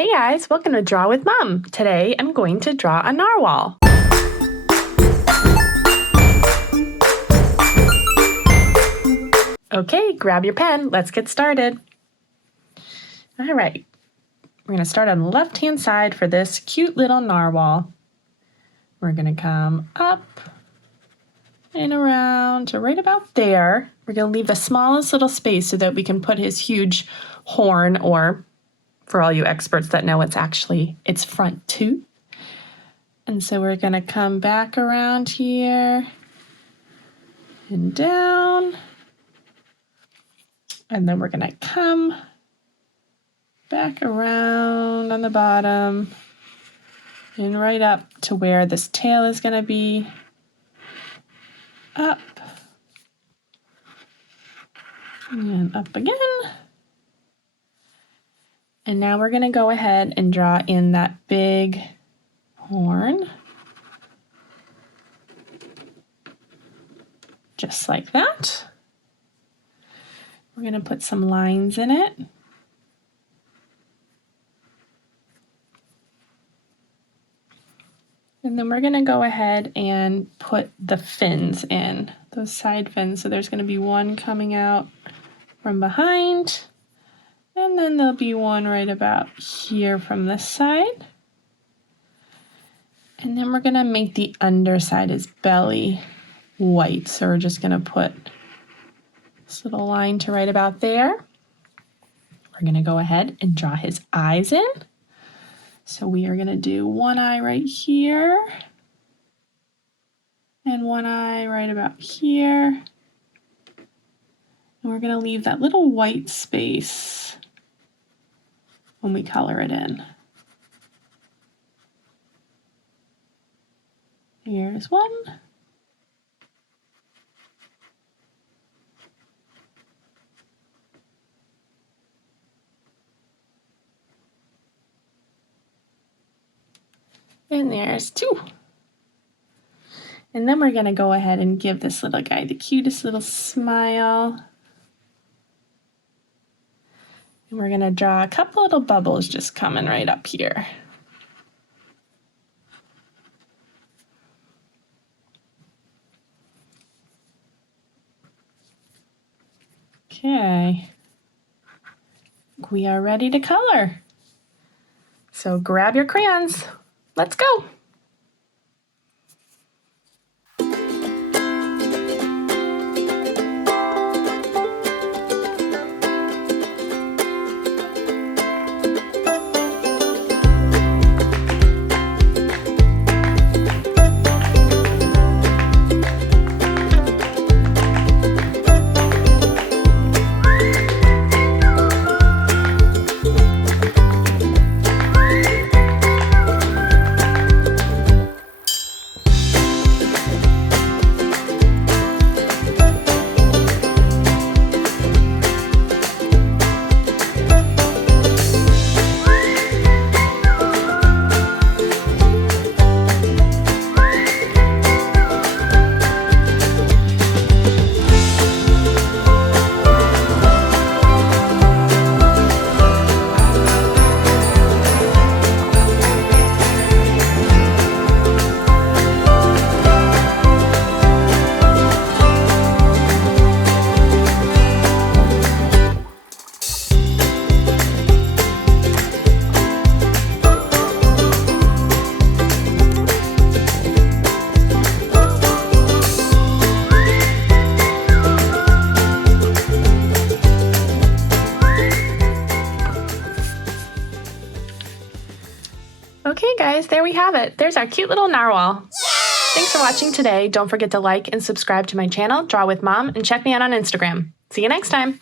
Hey guys, welcome to Draw with Mom. Today I'm going to draw a narwhal. Okay, grab your pen. Let's get started. All right, we're going to start on the left-hand side for this cute little narwhal. We're going to come up and around to right about there. We're going to leave the smallest little space so that we can put his huge horn, or for all you experts that know, it's actually its front tooth. And so we're going to come back around here and down. And then we're going to come back around on the bottom and right up to where this tail is going to be. Up and up again. And now we're going to go ahead and draw in that big horn. Just like that. We're going to put some lines in it. And then we're going to go ahead and put the fins in, those side fins. So there's going to be one coming out from behind. And then there'll be one right about here from this side. And then we're going to make the underside, his belly, white. So we're just going to put this little line to right about there. We're going to go ahead and draw his eyes in. So we are going to do one eye right here. And one eye right about here. And we're going to leave that little white space when we color it in. Here's one. And there's two. And then we're going to go ahead and give this little guy the cutest little smile. And we're going to draw a couple little bubbles just coming right up here. Okay. We are ready to color. So grab your crayons. Let's go. Okay guys, there we have it. There's our cute little narwhal. Yay! Thanks for watching today. Don't forget to like and subscribe to my channel, Draw with Mom, and check me out on Instagram. See you next time.